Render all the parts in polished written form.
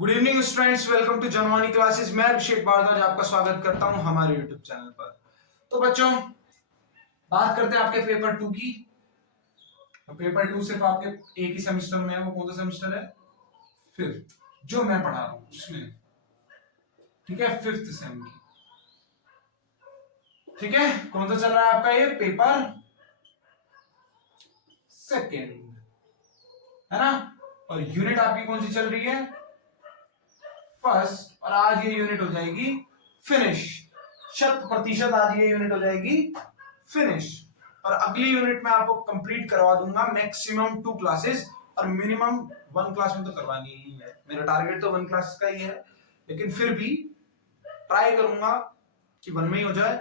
Good evening students, welcome to Janvani classes. मैं अभिषेक भारद्वाज आपका स्वागत करता हूं हमारे यूट्यूब चैनल पर। तो बच्चों, बात करते हैं आपके पेपर 2 की। तो पेपर 2 सिर्फ आपके एक ही सेमेस्टर में है। वो कौन सा सेमेस्टर है? फिफ्थ, जो मैं पढ़ा रहा हूं उसमें। ठीक है, फिफ्थ सेम की। ठीक है, कौन सा चल रहा है आपका? ये पेपर सेकेंड है ना। और यूनिट आपकी कौन सी चल रही है? फर्स्ट। और आज ये यूनिट हो जाएगी फिनिश। 100% आज ये यूनिट हो जाएगी फिनिश। और अगली यूनिट में आपको कंप्लीट करवा दूंगा मैक्सिमम 2 क्लासेस और मिनिमम 1 क्लास में तो करवानी ही है। मेरा टारगेट तो 1 क्लास का ही है, लेकिन फिर भी ट्राई करूंगा कि 1 में ही हो जाए।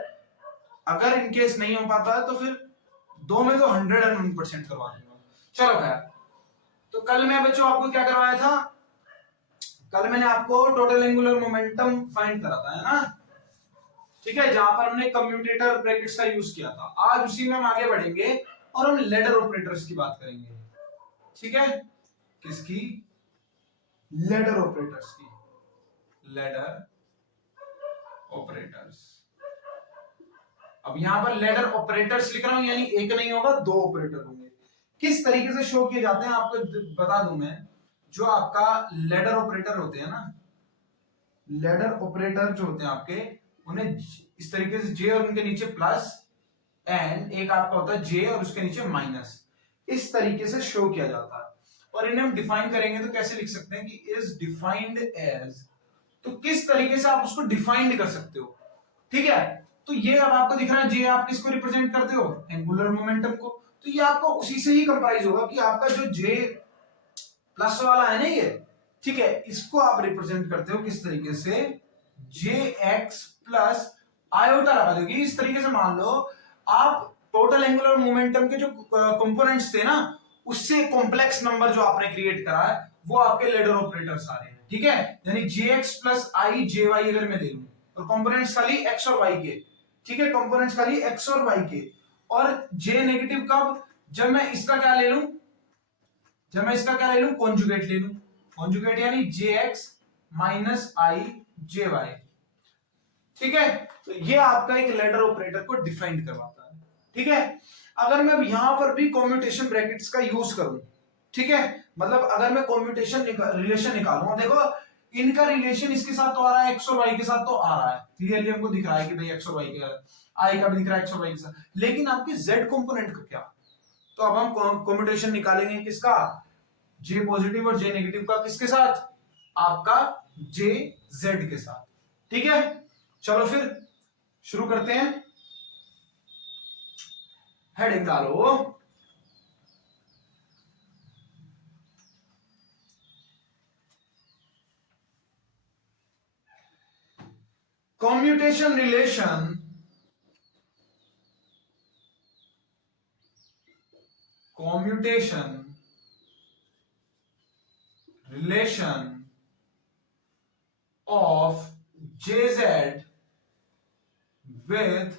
अगर इनकेस नहीं हो पाता है तो फिर 2 में तो 101% करवा दूंगा। चलो खैर, तो कल मैं बच्चों आपको क्या करवाया था? कल मैंने आपको टोटल एंगुलर मोमेंटम फाइंड करा था, है ना। ठीक है, जहां पर हमने कम्यूटेटर ब्रैकेट्स का यूज किया था। आज उसी में हम आगे बढ़ेंगे और हम लैडर ऑपरेटर्स की बात करेंगे। ठीक है, किसकी? लैडर ऑपरेटर्स की। Ladder operators. अब यहां पर लैडर ऑपरेटर्स लिख रहा हूं, यानी एक नहीं होगा, 2 ऑपरेटर होंगे। किस तरीके से शो किए जाते हैं आपको बता दूं मैं। जो आपका लैडर ऑपरेटर होते हैं ना, लैडर ऑपरेटर जो होते हैं आपके, उन्हें इस तरीके से जे और उनके नीचे प्लस एंड एक आपका होता है जे और उसके नीचे माइनस, इस तरीके से शो किया जाता है। और इन्हें हम डिफाइन करेंगे तो कैसे लिख सकते हैं कि इज डिफाइंड एज। तो किस तरीके से आप उसको डिफाइंड कर सकते हो? ठीक है, तो ये अब आपको दिख रहा है जे, आप किसको रिप्रेजेंट करते हो? एंगुलर मोमेंटम को। तो ये आपको उसी से ही कंप्राइज होगा कि आपका जो जे प्लस वाला है ना ये, ठीक है, इसको आप रिप्रेजेंट करते हो किस तरीके से? जे एक्स प्लस आयोटा लगा दोगे इस तरीके से। मान लो आप टोटल एंगुलर मोमेंटम के जो कंपोनेंट्स थे ना, उससे कॉम्प्लेक्स नंबर जो आपने क्रिएट करा है वो आपके लैडर ऑपरेटर्स आ रहे हैं। ठीक है, यानी जे एक्स प्लस आई जे वाई अगर मैं ले लूं, और कंपोनेंट्स खाली एक्स और वाई के। ठीक है, कंपोनेंट्स खाली एक्स और वाई के। और जे नेगेटिव कब? जब मैं इसका क्या ले लूं? जब मैं इसका क्या ले लूं? कॉन्जुगेट ले लूं। कॉन्जुगेट यानी जे X minus I J Y. ठीक है, तो ये आपका एक लैडर ऑपरेटर को डिफाइन करवाता है। ठीक है, अगर मैं यहां पर भी कॉम्यूटेशन ब्रैकेट्स का यूज करूं, ठीक है, मतलब अगर मैं कॉम्यूटेशन रिलेशन निकालूं, देखो इनका रिलेशन इसके साथ तो आ रहा है, एक्स और वाई के साथ तो आ रहा है, क्लियरली हमको दिख रहा है कि भाई एक्स और वाई के, आई का भी दिख रहा है एक्स और वाई के साथ, लेकिन आपके जेड कंपोनेंट का क्या? तो अब हम कॉम्यूटेशन निकालेंगे किसका? जे पॉजिटिव और जे नेगेटिव का। किसके साथ? आपका जे जेड के साथ। ठीक है, चलो फिर शुरू करते हैं। हेडिंग डालो। Commutation relation, commutation relation of JZ with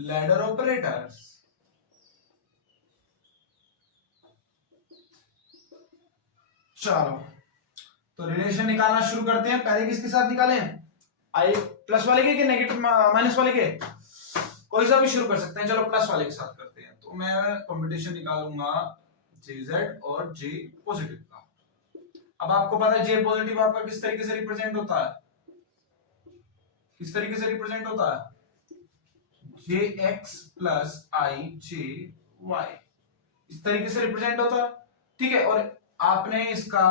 ladder operators। चलो, तो रिलेशन निकालना शुरू करते हैं। पहले किसके साथ निकालें? आई प्लस वाले के कि नेगेटिव माइनस वाले के? कोई सा भी शुरू कर सकते हैं। चलो प्लस वाले के साथ करते हैं। तो मैं कॉम्पिटिशन निकालूंगा JZ और J पॉजिटिव का। अब आपको पता है J पॉजिटिव आपका किस तरीके से रिप्रेजेंट होता है? किस तरीके से रिप्रेजेंट होता है? JX प्लस आई जे वाई, इस तरीके से रिप्रेजेंट होता है। ठीक है, और आपने इसका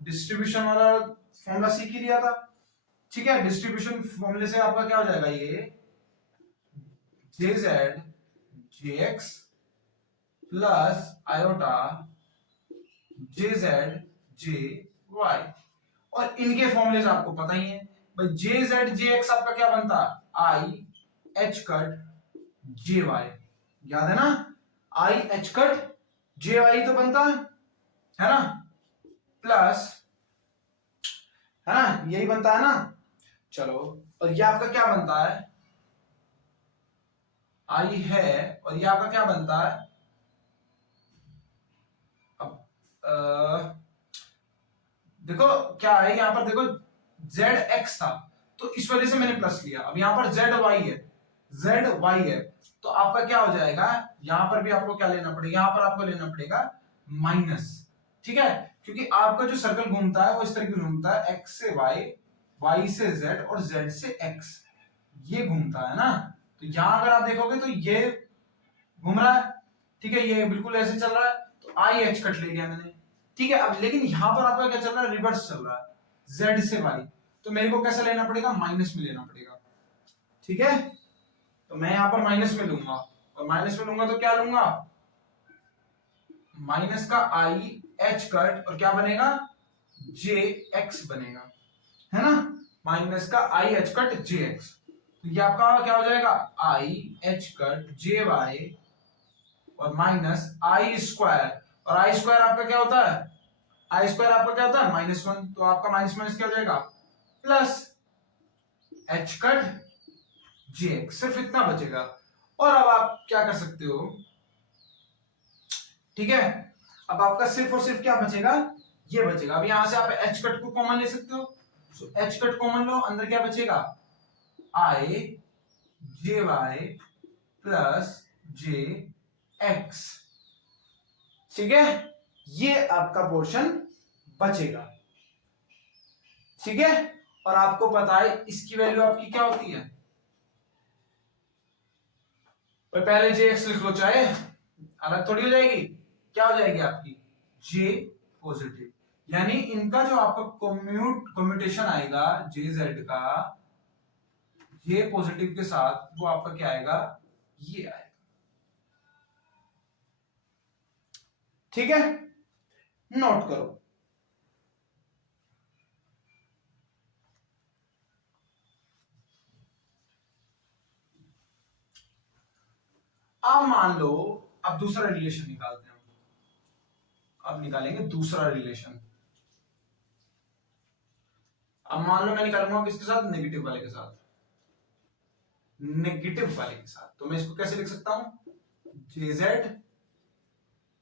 डिस्ट्रीब्यूशन वाला फॉर्मूला सीख ही लिया था। ठीक है, डिस्ट्रीब्यूशन फॉर्मूले से आपका क्या हो जाएगा? ये JZ JX plus iota JZ JY। और इनके फॉर्मूले आपको पता ही है भाई। JZ JX आपका क्या बनता है? I H cut J y, याद है ना? I H cut J y तो बनता है ना, प्लस, है ना, यही बनता है ना। चलो, और ये आपका क्या बनता है? आई है, और ये आपका क्या बनता है? अब देखो क्या है यहाँ पर, देखो जेड एक्स था तो इस वजह से मैंने प्लस लिया। अब यहाँ पर जेड वाई है, जेड वाई है, तो आपका क्या हो जाएगा, यहाँ पर भी आपको क्या लेना पड़ेगा, यहाँ पर आपको लेना पड़ेगा माइनस। ठीक है, क्योंकि आपका जो सर्कल घूमता है वो इस तरीके घूमता है, एक्स से वाई, वाई से जेड और जेड से एक्स, ये घूमता है ना। तो यहां अगर आप देखोगे तो ये घूम रहा है, ठीक है, ये बिल्कुल ऐसे चल रहा है, तो आई एच कट ले लिया मैंने। ठीक है, अब लेकिन यहां पर आपका क्या चल रहा है, रिवर्स चल रहा है, जेड से वाई, तो मेरे को कैसे लेना पड़ेगा, माइनस में लेना पड़ेगा। ठीक है, तो मैं यहां पर माइनस में लूंगा, और माइनस में लूंगा तो क्या लूंगा, माइनस का आई एच कट, और क्या बनेगा, जे एक्स बनेगा, है ना, माइनस का i H cut J x. तो ये आपका क्या हो जाएगा, I H cut J Y और माइनस आई स्क्वायर, और आई स्क्वायर आपका क्या होता है, आई स्क्वायर आपका क्या होता है, -1, तो आपका माइनस माइनस क्या हो जाएगा, प्लस एच कट जे एक्स, सिर्फ इतना बचेगा। और अब आप क्या कर सकते हो, ठीक है, अब आपका सिर्फ और सिर्फ क्या बचेगा, ये बचेगा। अब यहां से आप एच कट को कॉमन ले सकते हो, तो एच कट कॉमन लो, अंदर क्या बचेगा, आई जे वाई प्लस जे एक्स। ठीक है, ये आपका पोर्शन बचेगा। ठीक है, और आपको पता है इसकी वैल्यू आपकी क्या होती है, पहले जे एक्स लिख लो, चाहे अलग थोड़ी हो जाएगी, क्या हो जाएगी आपकी, जे पॉजिटिव, यानी इनका जो आपका कम्यूटेशन आएगा जे जेड का, जे पॉजिटिव के साथ, वो आपका क्या आएगा, ये आएगा। ठीक है, नोट करो। अब मान लो, अब दूसरा रिलेशन निकालते हैं, अब निकालेंगे दूसरा रिलेशन। अब मान लो मैं निकालूंगा किसके साथ, नेगेटिव वाले के साथ, नेगेटिव वाले के साथ, तो मैं इसको कैसे लिख सकता हूं, जे जेड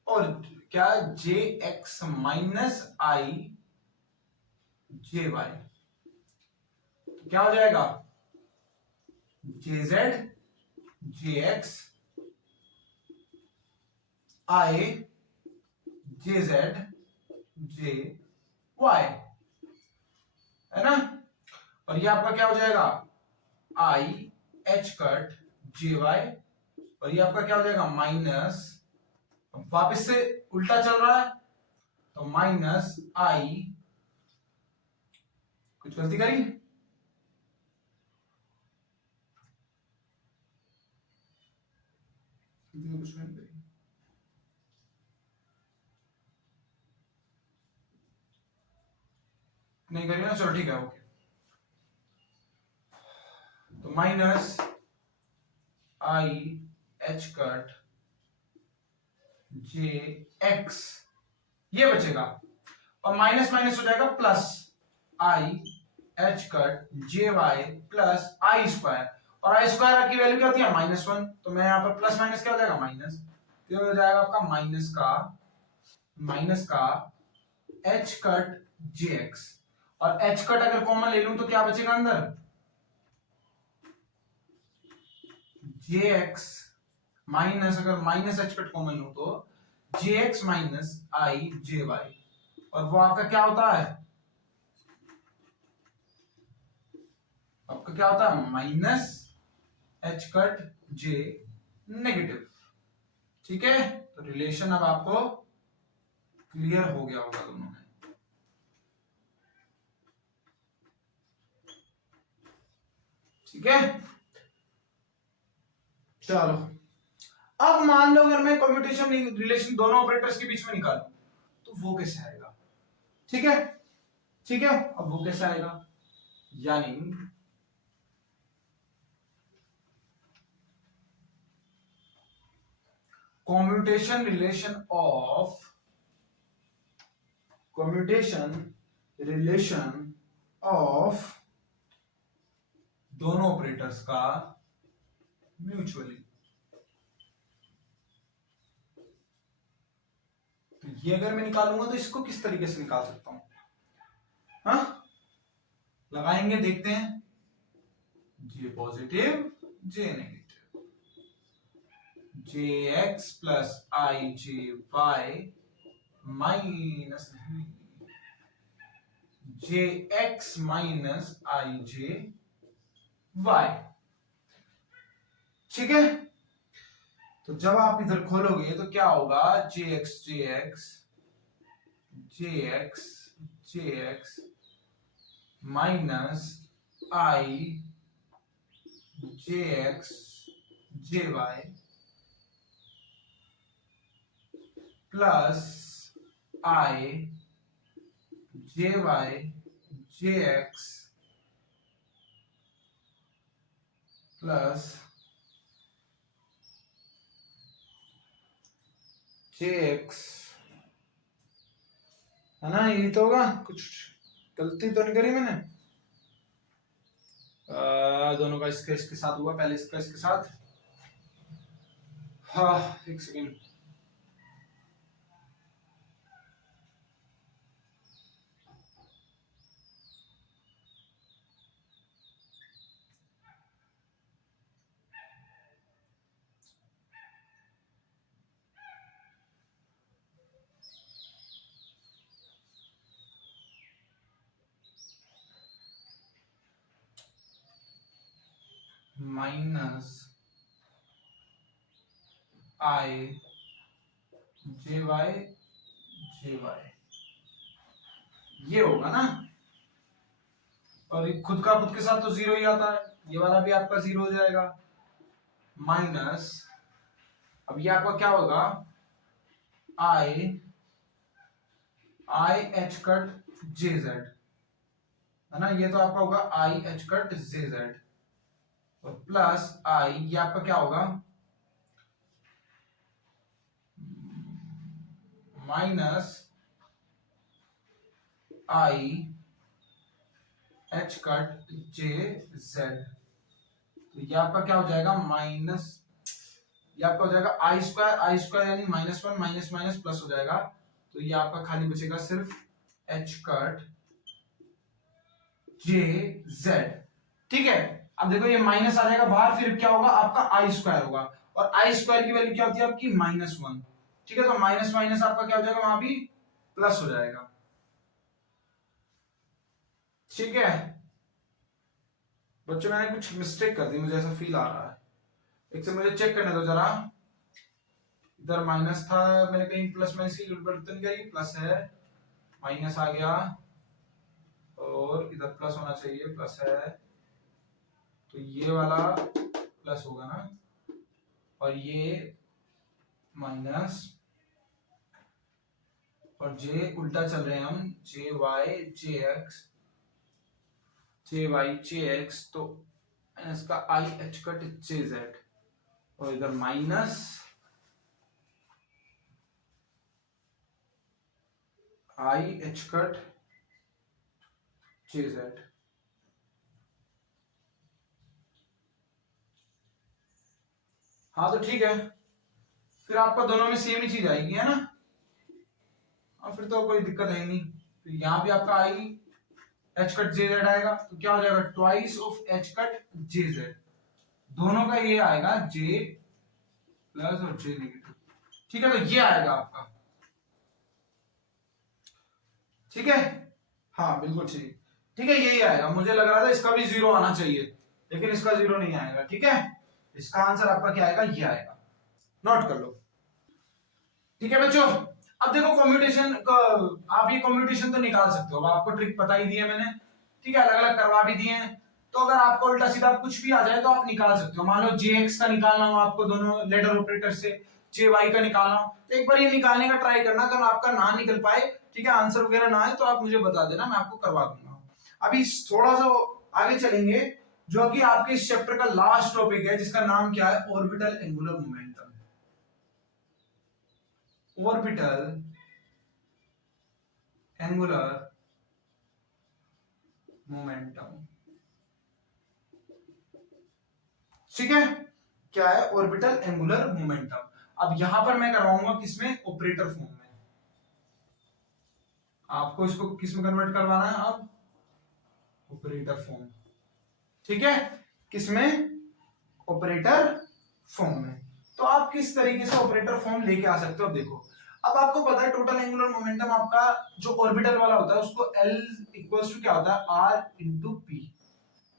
और क्या, J X minus I J Y, क्या हो जाएगा, J Z J X I J Z J Y, है ना, और ये आपका क्या हो जाएगा, I H cut J Y, और ये आपका क्या हो जाएगा, माइनस, वापस से उल्टा चल रहा है, तो माइनस आई, कुछ गलती करी, कुछ नहीं करी, नहीं करी ना, चलो ठीक है, ओके, तो minus I H cut J X, ये बचेगा, और माइनस माइनस हो जाएगा plus I H cut J Y plus I square, और आई स्क्वायर की वैल्यू क्या होती है, -1, तो मैं यहाँ पर प्लस माइनस क्या हो जाएगा, माइनस, तो हो जाएगा आपका माइनस का एच कट जे एक्स, और एच कट अगर कॉमन ले लूं तो क्या बचेगा अंदर, जे एक्स माइनस, अगर माइनस एच कट कॉमन लूं तो जे X minus I J Y, और वो आपका क्या होता है, आपका क्या होता है, माइनस एच कट जे नेगेटिव। ठीक है, तो रिलेशन अब आपको क्लियर हो गया होगा दोनों में। ठीक है, चलो, अब मान लो अगर मैं कम्यूटेशन रिलेशन दोनों ऑपरेटर्स के बीच में निकालूं तो वो कैसे आएगा। ठीक है, ठीक है, अब वो कैसे आएगा, यानी कम्यूटेशन रिलेशन ऑफ दोनों ऑपरेटर्स का म्यूचुअली, तो ये अगर मैं निकालूंगा तो इसको किस तरीके से निकाल सकता हूं, लगाएंगे, देखते हैं। जे positive J negative, J x plus I J Y minus J X minus I J Y. ठीक है, तो जब आप इधर खोलोगे तो क्या होगा, जे x J x J x J X minus I J x J Y plus I J Y J x plus J x, है ना, यही तो होगा, कुछ गलती तो नहीं करी मैंने। दोनों का इसके इसके साथ हुआ, पहले इसका इसके साथ। हाँ, एक second. Minus I J Y ये होगा ना, और खुद का खुद के साथ तो जीरो ही आता है, ये वाला भी आपका जीरो हो जाएगा। माइनस, अब ये आपका क्या होगा, I H cut J Z, है ना, ये तो आपका होगा I H cut J Z, और प्लस आई, ये आपका क्या होगा, minus I H cut J Z. तो ये आपका क्या हो जाएगा, माइनस, ये आपका हो जाएगा आई स्क्वायर यानी -1 माइनस माइनस प्लस हो जाएगा, तो ये आपका खाली बचेगा सिर्फ एच कट जे जेड। ठीक है, अब देखो ये माइनस आ जाएगा बाहर, फिर क्या होगा आपका आई स्क्वायर होगा, और आई स्क्वायर की वैल्यू क्या होती है आपकी, -1। ठीक है, तो माइनस माइनस आपका क्या हो जाएगा, वहां भी प्लस हो जाएगा। ठीक है बच्चों, मैंने कुछ मिस्टेक कर दी, मुझे ऐसा फील आ रहा है, एक से मुझे चेक करने दो जरा। इधर माइनस था, मैंने कहीं प्लस माइनस की गड़बड़ तो नहीं करी, प्लस है, माइनस आ गया, और इधर प्लस होना चाहिए, प्लस है, तो ये वाला प्लस होगा ना, और ये माइनस, और जे उल्टा चल रहे हैं हम, जे वाई जे एक्स जे एक्स, तो इसका I H cut J Z, और इधर minus I H cut J Z. हाँ तो ठीक है, फिर आपका दोनों में सेम ही चीज आएगी, है ना, और फिर तो कोई दिक्कत है नहीं। तो यहाँ भी आपका I H cut J Z आएगा, तो क्या हो जाएगा, twice of H cut J Z, दोनों का ये आएगा जे प्लस और जे नेगेटिव। ठीक है, तो ये आएगा आपका। ठीक है, हाँ बिल्कुल ठीक, ठीक है, यही आएगा। मुझे लग रहा था इसका भी जीरो आना चाहिए, लेकिन इसका जीरो नहीं आएगा। ठीक है, इसका आंसर आपका क्या आएगा, ये आएगा, नोट कर लो। ठीक है बच्चों, अब देखो कॉम्प्यूटेशन, आप ये कॉम्प्यूटेशन तो निकाल सकते हो, अब आपको ट्रिक बता ही दी है मैंने। ठीक है, अलग अलग करवा भी दिए हैं, तो अगर आपको उल्टा सीधा कुछ भी आ जाए तो आप निकाल सकते हो। मान लो जे एक्स का निकालना हो आपको, दोनों लेटर ऑपरेटर से, जे वाई का निकालना हो, तो एक बार ये निकालने का ट्राई करना, अगर आपका ना निकल पाए, ठीक है, आंसर वगैरह ना आए, तो आप मुझे बता देना, मैं आपको करवा दूंगा। अभी थोड़ा सा आगे चलेंगे, जो कि आपके इस चैप्टर का लास्ट टॉपिक है, जिसका नाम क्या है, orbital angular momentum. Orbital angular momentum, ठीक है, क्या है, ऑर्बिटल एंगुलर मोमेंटम। अब यहां पर मैं करवाऊंगा किसमें, ऑपरेटर फॉर्म में। आपको इसको किसमें कन्वर्ट करवाना है, अब ऑपरेटर फॉर्म, ठीक है, किसमें, ऑपरेटर फॉर्म में। तो आप किस तरीके से ऑपरेटर फॉर्म लेके आ सकते हो, अब देखो, अब आपको पता है टोटल एंगुलर मोमेंटम आपका जो ऑर्बिटल वाला होता है उसको L इक्वल्स टू क्या होता है, R इंटू पी,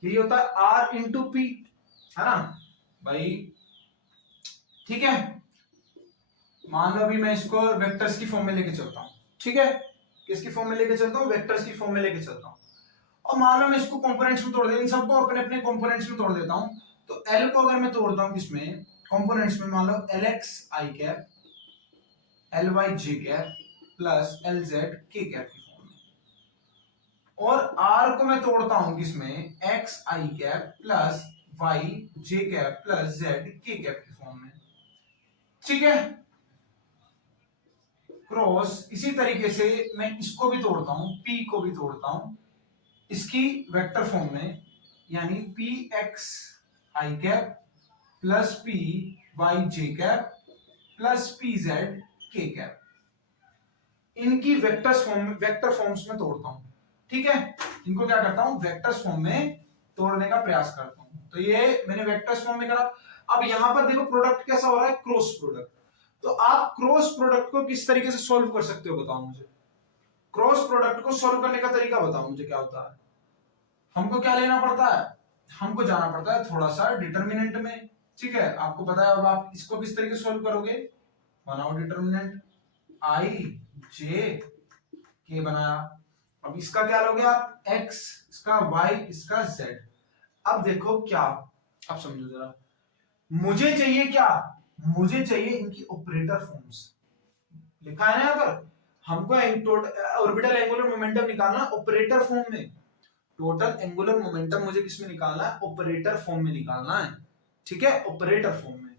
यही होता है R इंटू पी, है ना भाई, ठीक है। मान लो अभी मैं इसको वेक्टर्स की फॉर्म में लेके चलता हूँ, ठीक है, किसकी फॉर्म में लेके चलता हूँ, वेक्टर्स की फॉर्म में लेके चलता हूँ, और मान लो मैं इसको कंपोनेंट्स में तोड़ देता हूँ, इन सबको अपने अपने कंपोनेंट्स में तोड़ देता हूँ। तो L को अगर मैं तोड़ता हूँ किसमें, कंपोनेंट्स में, मान लो Lx i cap, Ly j cap plus Lz k cap की फॉर्म में, और R को मैं तोड़ता हूँ किसमें, x i cap plus y j cap plus z k cap की फॉर्म में, ठीक है। क्रॉस इसी तरीके से मैं इसको भी तोड़ता हूं, P को भी तोड़ता हूं इसकी वेक्टर फॉर्म में, यानी पी एक्स आई कैप प्लस पी वाई जे कैप प्लस पी जेड के कैप, इनकी वेक्टर फॉर्म्स में तोड़ता हूं, ठीक है, इनको क्या करता हूं, वेक्टर्स फॉर्म में तोड़ने का प्रयास करता हूं। तो ये मैंने वेक्टर्स फॉर्म में करा। अब यहां पर देखो प्रोडक्ट कैसा हो रहा है, क्रॉस प्रोडक्ट। तो आप क्रॉस प्रोडक्ट को किस तरीके से सॉल्व कर सकते हो, बताओ मुझे, क्रॉस प्रोडक्ट को सॉल्व करने का तरीका बताओ मुझे, क्या होता है, हमको क्या लेना पड़ता है, हमको जाना पड़ता है थोड़ा सा डिटर्मिनेंट में, ठीक है, आपको पता है। अब आप इसको किस तरीके से सॉल्व करोगे, बनाओ डिटर्मिनेंट, आई जे के बनाया, अब इसका क्या लोगे आप, x, इसका y, इसका z। अब देखो क्या, अब समझो जरा, मुझे चाहिए क्या, मुझे चाहिए इनकी ऑपरेटर फॉर्म्स, लिखा है ना यहाँ पर, हमको ऑर्बिटल एंगुलर मोमेंटम निकालना ऑपरेटर फॉर्म में, टोटल एंगुलर मोमेंटम मुझे किसमें निकालना है, ऑपरेटर फॉर्म में निकालना है, ठीक है, ऑपरेटर फॉर्म में।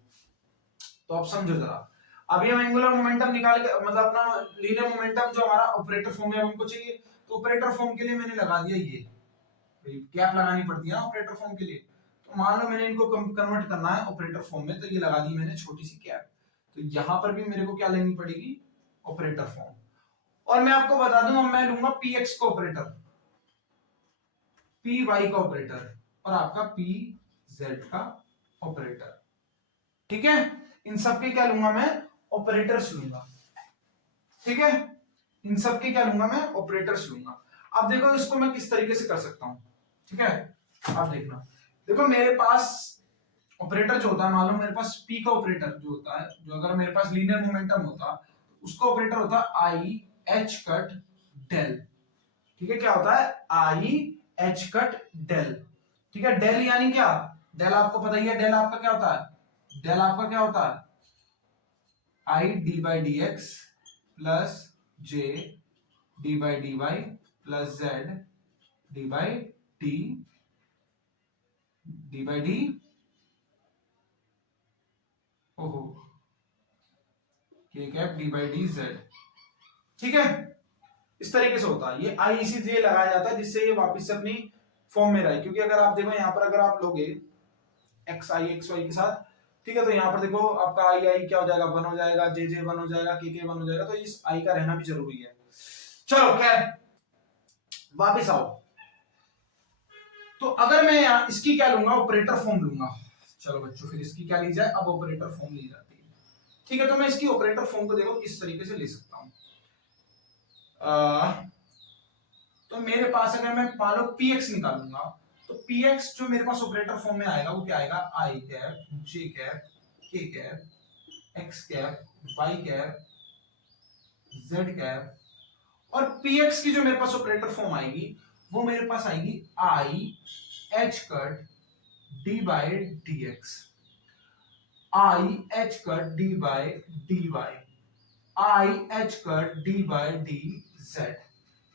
तो आप समझो जरा, अभी हम एंगुलर मोमेंटम निकाल के, मतलब अपना लीनियर मोमेंटम जो हमारा ऑपरेटर फॉर्म में हमको चाहिए, तो ऑपरेटर फॉर्म के लिए मैंने लगा दिया ये कैप लगानी पड़ती है ना ऑपरेटर फॉर्म के लिए। तो मान लो मैंने इनको कन्वर्ट करना है ऑपरेटर फॉर्म में, तो ये लगा दी मैंने छोटी सी कैप। तो यहां पर भी मेरे को क्या लेनी पड़ेगी, ऑपरेटर फॉर्म। और मैं आपको बता दूं, अब मैं लूंगा पी एक्स का ऑपरेटर, पी वाई का ऑपरेटर, और आपका पी जेड का ऑपरेटर, ठीक है। इन सब के क्या लूंगा मैं, ऑपरेटर्स लूंगा, ठीक है, इन सब के क्या लूंगा मैं, ऑपरेटर्स लूंगा। अब देखो इसको मैं किस तरीके से कर सकता हूं, ठीक है, अब देखना, देखो मेरे पास ऑपरेटर जो होता है, मान लो मेरे पास पी का ऑपरेटर जो होता है, जो अगर मेरे पास लीनियर मोमेंटम होता, उसका ऑपरेटर होता है आई एच कट डेल, ठीक है, क्या होता है, आई एच कट डेल, ठीक है। डेल यानी क्या, डेल आपको पता ही है, डेल आपका क्या होता है, डेल आपका क्या होता है, I D by D X plus J D by D Y plus Z D by D, D by D, ओहो, K cap D by D Z, ठीक है, इस तरीके से होता है। ये आई इसीलिए लगाया जाता है जिससे ये वापस से अपनी फॉर्म में रहे, क्योंकि अगर आप देखो यहाँ पर, अगर आप लोगे एक्स आई एक्स वाई के साथ, ठीक है, तो यहाँ पर देखो आपका आई आई क्या हो जाएगा, वन हो जाएगा, जे जे वन हो जाएगा, के वन हो जाएगा, तो इस आई का रहना भी जरूरी है। चलो खैर वापिस आओ, तो अगर मैं यहाँ इसकी क्या लूंगा, ऑपरेटर फॉर्म लूंगा। चलो बच्चों फिर इसकी क्या ली जाए, अब ऑपरेटर फॉर्म ली जाती है, ठीक है। तो मैं इसकी ऑपरेटर फॉर्म को देखो किस तरीके से ले सकता हूं। तो मेरे पास अगर मैं मान लो px निकालूंगा, तो px जो मेरे पास ऑपरेटर फॉर्म में आएगा वो क्या आएगा, I cap J cap K cap X cap Y cap Z cap, और px की जो मेरे पास ऑपरेटर फॉर्म आएगी वो मेरे पास आएगी I H cut D by D X, I H cut D by D Y, I H cut D by D Z,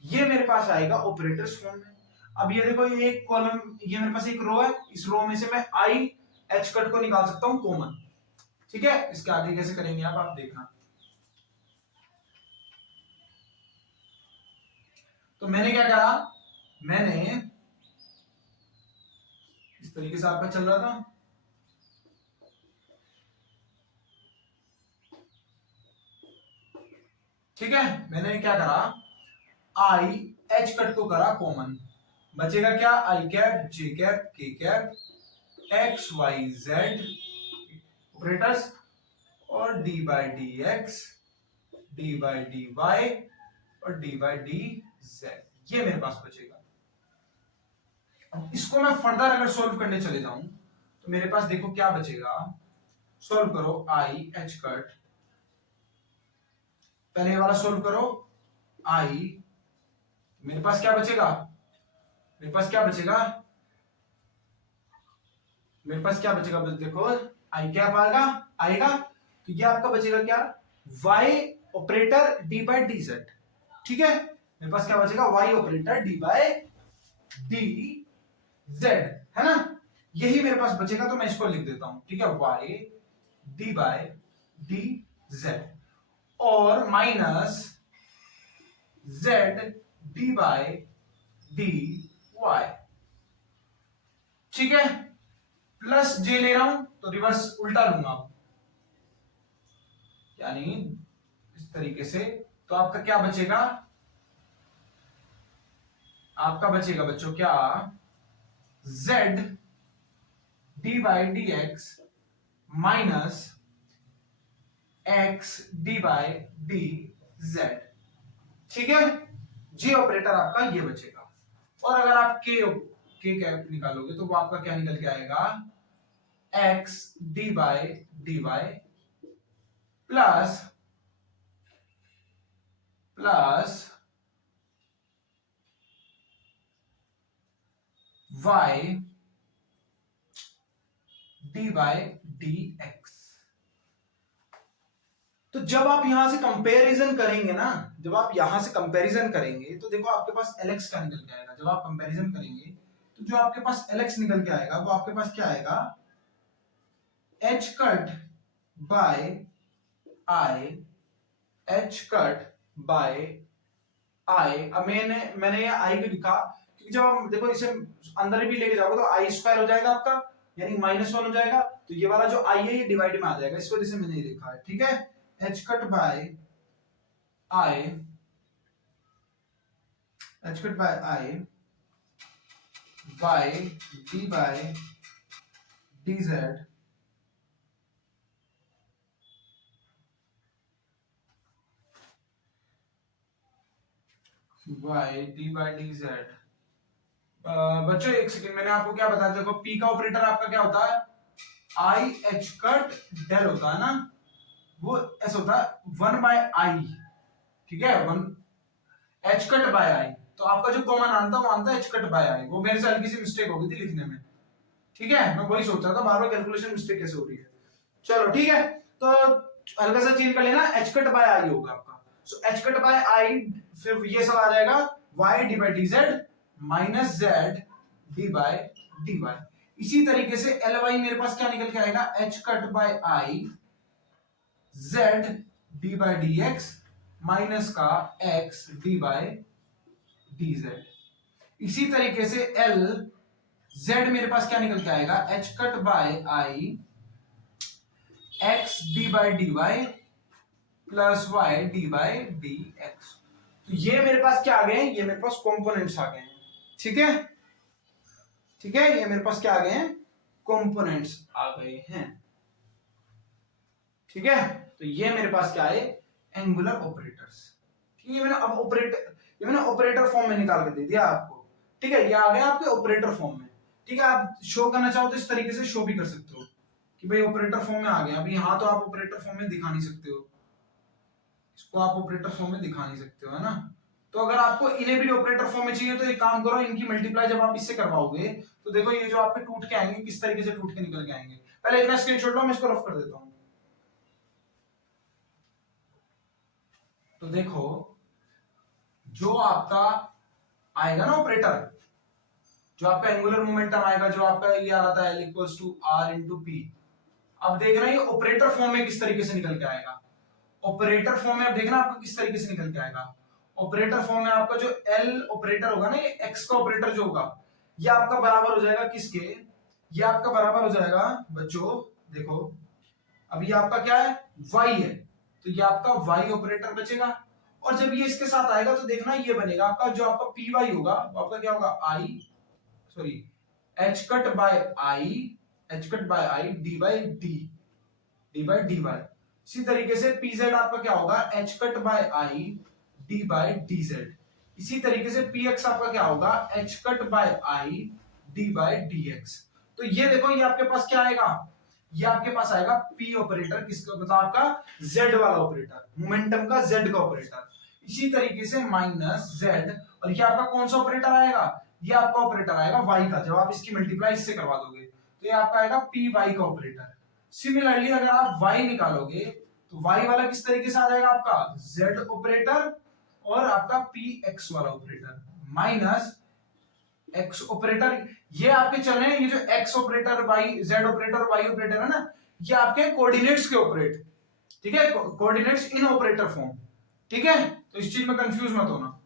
ये मेरे पास आएगा ऑपरेटर्स फॉर्म में। अब ये देखो, ये एक कॉलम, ये मेरे पास एक रो है, इस रो में से मैं आई एच कट को निकाल सकता हूं कॉमन, ठीक है। इसके आगे कैसे करेंगे आप देखना। तो मैंने क्या करा, मैंने इस तरीके से आपका चल रहा था, ठीक है, मैंने क्या करा, आई एच कट को करा कॉमन, बचेगा क्या, I cap J cap K cap X Y Z operators और d by D x D by D y और डी बाई डी जेड, ये मेरे पास बचेगा। अब इसको मैं फर्दर अगर सोल्व करने चले जाऊं तो मेरे पास देखो क्या बचेगा, सोल्व करो आई एच कट, पहले वाला सोल्व करो आई, मेरे पास क्या बचेगा, मेरे पास क्या बचेगा, मेरे पास क्या बचेगा, बस देखो आई क्या आएगा, आएगा तो ये आपका बचेगा क्या, y operator d by D Z, ठीक है, मेरे पास क्या बचेगा y operator d by D Z, है ना, यही मेरे पास बचेगा, तो मैं इसको लिख देता हूं, ठीक है, y d by D Z और minus z d by D Y, ठीक है, प्लस जे ले रहा हूं तो रिवर्स उल्टा लूंगा, यानी इस तरीके से, तो आपका क्या बचेगा, आपका बचेगा बच्चों क्या, z D by D x minus x D by D Z, ठीक है, जी ऑपरेटर आपका ये बचेगा। और अगर आप के कैप निकालोगे तो वो आपका क्या निकल के आएगा, X D by D Y plus plus Y D by D X. तो जब आप यहां से कंपैरिजन करेंगे ना, जब आप यहां से कंपैरिजन करेंगे तो देखो आपके पास LX का निकल के आएगा, जब आप कंपैरिजन करेंगे तो जो आपके पास LX निकल के आएगा वो आपके पास क्या आएगा, H cut by I, H cut by I। अब मैंने ये I को लिखा क्योंकि जब हम देखो इसे अंदर भी लेके जाओगे तो I स्क्वायर हो जाएगा आपका, यानी -1 हो जाएगा, तो ये वाला जो I है ये डिवाइड में आ जाएगा, इस वजह से मैंने ये लिखा है, ठीक है, H cut by I, H cut by I y d by dz y d by dz। बच्चों एक सेकंड, मैंने आपको क्या बताया, देखो p का ऑपरेटर आपका क्या होता है, i h कट डेल होता है ना, वो ऐसा होता है 1 बाय i, ठीक है, 1 h कट बाय i, तो आपका जो कॉमन आंसर वो answer h cut by i, वो मेरे से हल्की सी मिस्टेक हो गई थी लिखने में, ठीक है, मैं वही सोच रहा था बार बार कैलकुलेशन मिस्टेक कैसे हो रही है, चलो ठीक है, तो हल्का सा चेंज कर लेना, h कट बाय i होगा आपका, so h cut by i, फिर ये सब आ जाएगा y D by D Z minus Z D by D Y. इसी तरीके से ly मेरे पास क्या निकल के आएगा, h cut by i z D by D x minus का x D by D Z. इसी तरीके से l z मेरे पास क्या निकल के आएगा, h cut by i x D by D Y plus y D by D X. तो ये मेरे पास क्या आ गए हैं, ये मेरे पास कंपोनेंट्स आ गए हैं, ठीक है, ठीक है, ये मेरे पास क्या आ गए हैं, कंपोनेंट्स आ गए हैं, ठीक है, तो ये मेरे पास क्या है, एंगुलर ऑपरेटर्स, ठीक है, ये मैंने ऑपरेटर फॉर्म में निकाल के दे दिया आपको, ठीक है, ये आ गए आपके ऑपरेटर फॉर्म में, ठीक है, आप शो करना चाहो तो इस तरीके से शो भी कर सकते हो कि भाई ऑपरेटर फॉर्म में आ गया, अभी यहां तो आप ऑपरेटर फॉर्म में दिखा नहीं सकते हो, इसको आप ऑपरेटर फॉर्म में दिखा नहीं सकते हो, है ना, तो अगर आपको इन्हें भी ऑपरेटर फॉर्म में चाहिए तो एक काम करो, इनकी मल्टीप्लाई जब आप इससे करवाओगे तो देखो ये जो आपके टूट के आएंगे किस तरीके से टूट के निकल के आएंगे। पहले इतना स्क्रीनशॉट लो, मैं इसको रफ कर देता हूं। तो देखो जो आपका आएगा ना ऑपरेटर, जो आपका एंगुलर मोमेंटम आएगा, जो आपका ये आ रहा था L equals to R into P, अब देख रहे हैं ये ऑपरेटर फॉर्म में किस तरीके से निकल के आएगा, ऑपरेटर फॉर्म में अब देखना आपको किस तरीके से निकल के आएगा, ऑपरेटर फॉर्म में आपका जो L ऑपरेटर होगा ना, ये x का ऑपरेटर जो होगा ये आपका बराबर हो जाएगा किसके, ये आपका बराबर हो जाएगा बच्चों, देखो अब ये आपका क्या है y है, तो ये आपका y ऑपरेटर बचेगा, और जब ये इसके साथ आएगा तो देखना ये बनेगा आपका, जो आपका पी वाई होगा वो आपका क्या होगा, I sorry H cut by I D by D Y. इसी तरीके से पी जेड आपका क्या होगा, H cut by I D by D Z. इसी तरीके से पी एक्स आपका क्या होगा, H cut by I D by D X. तो ये देखो ये आपके पास क्या आएगा, ये आपके पास आएगा पी ऑपरेटर, किसका मतलब आपका जेड वाला ऑपरेटर, मोमेंटम का जेड का ऑपरेटर। इसी तरीके से माइनस जेड, और ये आपका कौन सा ऑपरेटर आएगा, ये आपका ऑपरेटर आएगा वाई का, जब आप इसकी मल्टीप्लाई इससे करवा दोगे तो ये आपका आएगा पी वाई का ऑपरेटर। सिमिलरली अगर आप वाई निकालोगे तो वाई वाला किस तरीके से आ जाएगा आपका जेड ऑपरेटर और आपका पी एक्स वाला ऑपरेटर माइनस एक्स ऑपरेटर। ये आपके चल रहे हैं, ये जो X operator Y Z operator Y operator है ना, ये आपके कोऑर्डिनेट्स के ऑपरेट, ठीक है, कोऑर्डिनेट्स इन ऑपरेटर फॉर्म, ठीक है। तो इस चीज में कंफ्यूज मत होना,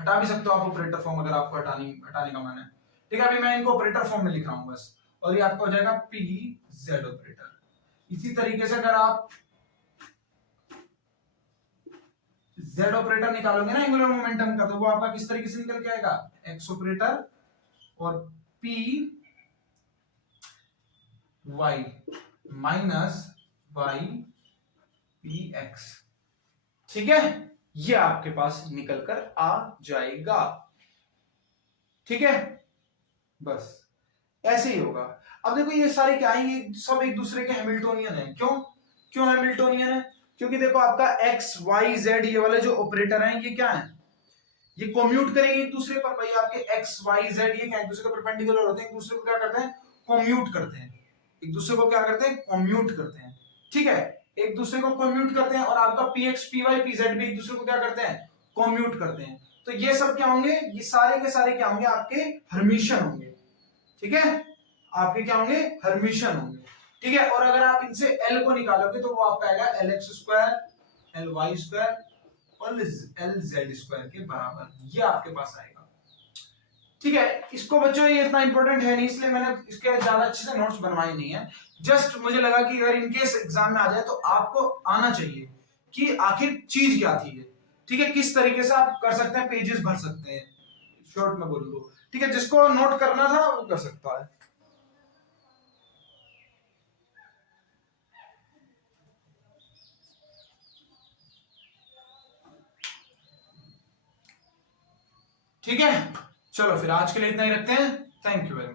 हटा भी सकते हो आप ऑपरेटर फॉर्म अगर आपको हटाने का मन है, ठीक है। अभी मैं इनको ऑपरेटर फॉर्म में लिख रहा हूं बस, और ये आपका हो जाएगा पी जेड ऑपरेटर। इसी तरीके से अगर आप जेड ऑपरेटर निकालोगे ना एंगुलर मोमेंटम का, तो वो आपका किस तरीके से निकल के आएगा, एक्स ऑपरेटर और P Y minus Y P X, ठीक है। ये आपके पास निकल कर आ जाएगा, ठीक है। बस ऐसे ही होगा। अब देखो ये सारे क्या है, ये सब एक दूसरे के हैमिल्टोनियन है। क्यों हैमिल्टोनियन है, क्योंकि देखो आपका एक्स वाई जेड ये वाले जो ऑपरेटर हैं ये क्या है, ये कम्यूट करेंगे एक दूसरे पर। भाई आपके एक्स वाई जेड ये क्या एक दूसरे के परपेंडिकुलर होते हैं, एक दूसरे को क्या करते हैं, कम्यूट करते हैं, एक दूसरे को क्या करते हैं, कम्यूट करते हैं, ठीक है। एक दूसरे को कम्यूट करते हैं, और आपका P X P Y P Z भी एक दूसरे को क्या करते हैं, कम्यूट करते हैं। तो ये सब क्या होंगे, ये सारे के सारे क्या होंगे, आपके हर्मिशन होंगे, ठीक है, आपके क्या होंगे, हर्मिशन होंगे, ठीक है। और अगर आप इनसे एल को निकालोगे तो वो आपका आएगा L X square L Y square और एल जेड स्क्वायर के बराबर, ये आपके पास आएगा, ठीक है। इसको बच्चों ये इतना इंपॉर्टेंट है नहीं, इसलिए मैंने इसके ज्यादा अच्छे से नोट्स बनवाए नहीं है। जस्ट मुझे लगा कि अगर इनकेस एग्जाम में आ जाए तो आपको आना चाहिए कि आखिर चीज क्या थी ये, ठीक है, किस तरीके से आप कर सकते हैं, पेजेस भर सकते हैं, शॉर्ट में बोल दो, ठीक है। जिसको नोट करना था वो कर सकता है। ठीक है, चलो फिर आज के लिए इतना ही रखते हैं। Thank you very much.